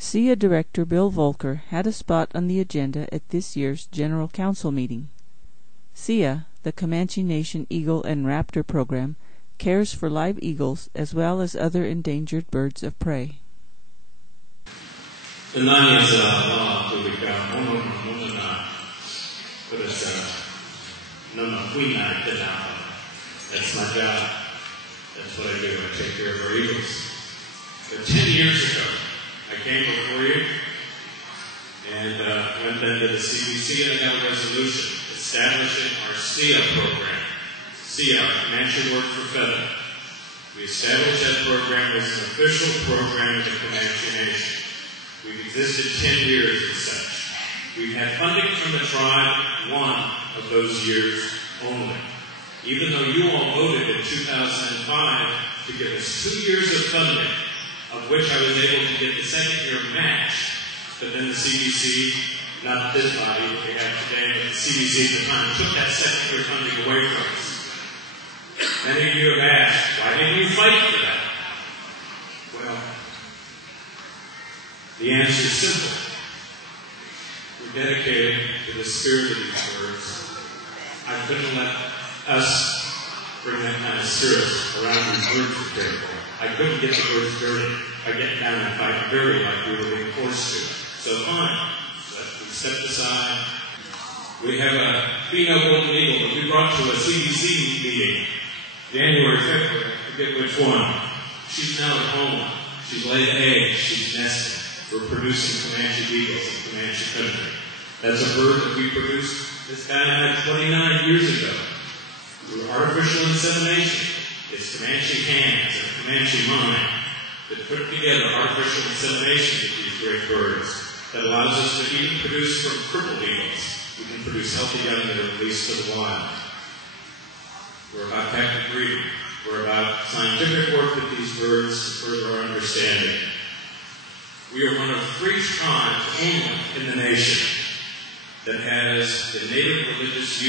SIA Director Bill Volker had a spot on the agenda at this year's General Council meeting. SIA, the Comanche Nation Eagle and Raptor Program, cares for live eagles as well as other endangered birds of prey. That's my job. That's what I do. I take care of our eagles. But 10 years ago, I came before you and went into the CBC and I got a resolution establishing our SIA program. SIA, our Comanche word for feather. We established that program as an official program of the Comanche Nation. We've existed 10 years as such. We've had funding from the tribe one of those years only. Even though you all voted in 2005 to give us 2 years of funding, of which I was able to get the second year match, but then the CBC, not this body that we have today, but the CBC at the time, took that second year funding away from us. Many of you have asked, why didn't you fight for that? Well, the answer is simple. We're dedicated to the spirit of these birds. I couldn't let us bring that kind of spirit around these birds we care for. I couldn't get the birds dirty by getting down and fighting dirty like we were being forced to. So fine, we stepped aside. We have a female golden eagle that we brought to a CBC meeting, January, February, I forget which one. She's now at home. She's laid eggs. She's nested. We're producing Comanche eagles in Comanche country. That's a bird that we produced this guy had 29 years ago. Through artificial insemination. It's Comanche hands and Comanche mind that put together artificial insemination with these great birds that allows us to even produce from crippled eagles. We can produce healthy young that are released to the wild. We're about captive breeding. We're about scientific work with these birds to further our understanding. We are one of 3 tribes only in the nation that has the native religious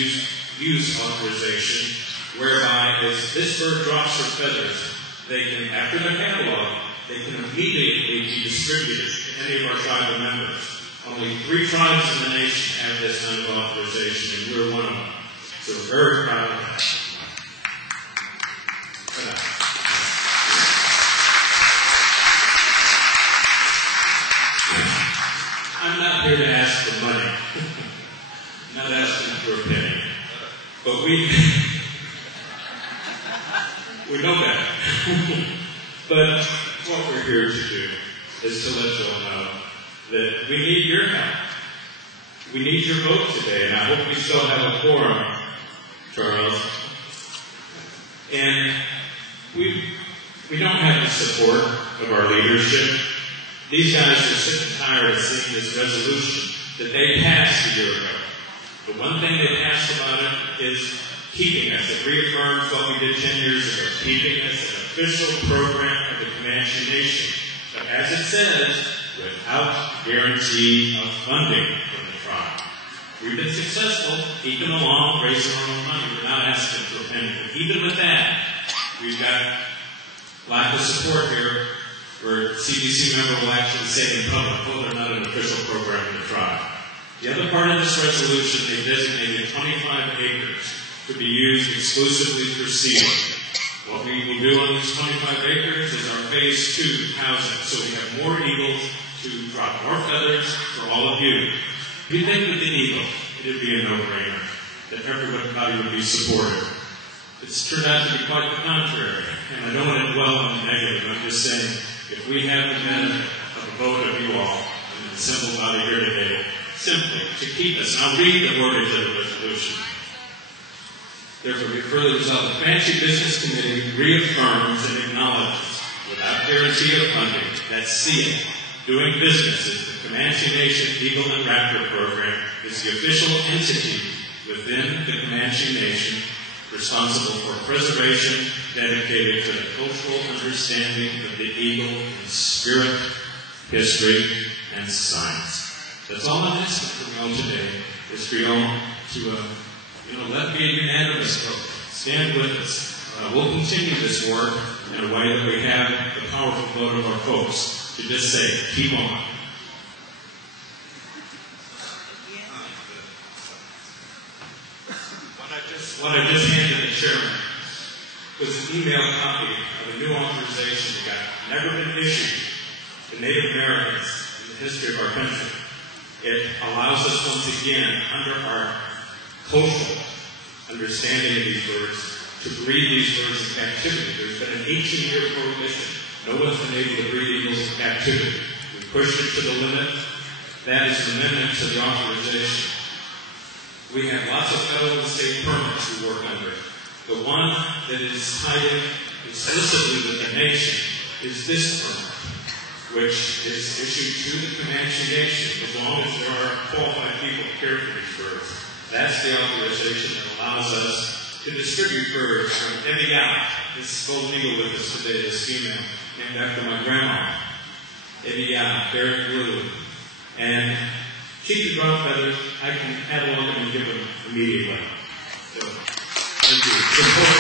use authorization, whereby as this bird drops her feathers, they can, after the catalog, they can immediately be distributed to any of our tribal members. Only 3 tribes in the nation have this kind of authorization, and we're one of them. So we're very proud of that. I'm not here to ask for money. I'm not asking for a penny. But we know that. But what we're here to do is to let you all know that we need your help. We need your vote today, and I hope we still have a quorum, Charles. And we don't have the support of our leadership. These guys are sick and tired of seeing this resolution that they passed a year ago. The one thing they passed about it is keeping us. It reaffirms what we did 10 years ago, keeping us an official program of the Comanche Nation. But as it says, without guarantee of funding from the tribe. We've been successful, keeping along, raising our own money. We're not asking for a penny. But even with that, we've got lack of support here where CBC member will actually say in public, oh, they're not an official program of the tribe. The other part of this resolution, they designated 25 acres to be used exclusively for SIA. What we will do on these 25 acres is our phase 2 housing. So we have more eagles to drop more feathers for all of you. If you think with an eagle, it would be a no-brainer that everybody would be supportive. It's turned out to be quite the contrary. And I don't want to dwell on the negative. I'm just saying, if we have the benefit of a vote of you all in the simple body here today, simply to keep us, and I'll read the wordage of the resolution. Therefore, be further resolved, the Comanche Business Committee reaffirms and acknowledges, without guarantee of funding, that SIA, doing business as the Comanche Nation Eagle and Raptor Program, is the official entity within the Comanche Nation responsible for preservation dedicated to the cultural understanding of the eagle in spirit, history, and science. That's all I'm asking from you all today, is for you all to let be a unanimous vote. Stand with us. We'll continue this work in a way that we have the powerful vote of our folks to just say, keep on. what I just handed the chairman was an email copy of a new authorization that got never been issued to Native Americans in the history of our country. It allows us once again, under our coastal understanding of these birds, to breed these birds in captivity. There's been an 18-year prohibition. No one's been able to breed eagles in captivity. We pushed it to the limit. That is an amendment to the authorization. We have lots of federal and state permits we work under. The one that is tied explicitly with the nation is this permit, which is issued to the Comanche Nation as long as there are qualified people to care for these birds. That's the authorization that allows us to distribute birds from Ebigat. This golden eagle with us today, this female, named after my grandma. Ebigat, very blue. And cheeky brown feathers, I can catalog them and give them immediately. So, thank you. Support.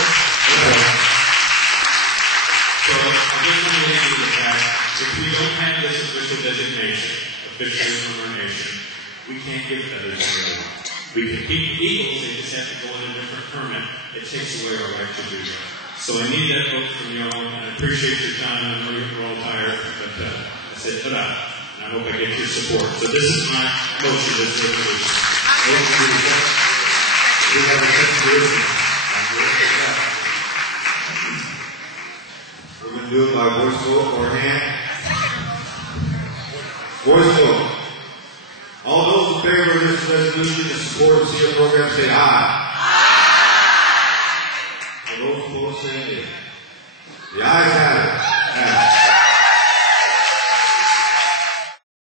So, I just want to leave you with that. If we don't have this official designation, officially from our nation, we can't give feathers to anyone. We can keep eagles, they just have to go in a different permit. It takes away our right to do that. So I need that vote from you all, and I appreciate your time. I know you're all tired, but I said, put out. I hope I get your support. So this is my motion, this resolution. We have a resolution. We're going to do it by voice vote or hand. Voice vote. All those in favor of this resolution to support the SEA program say aye.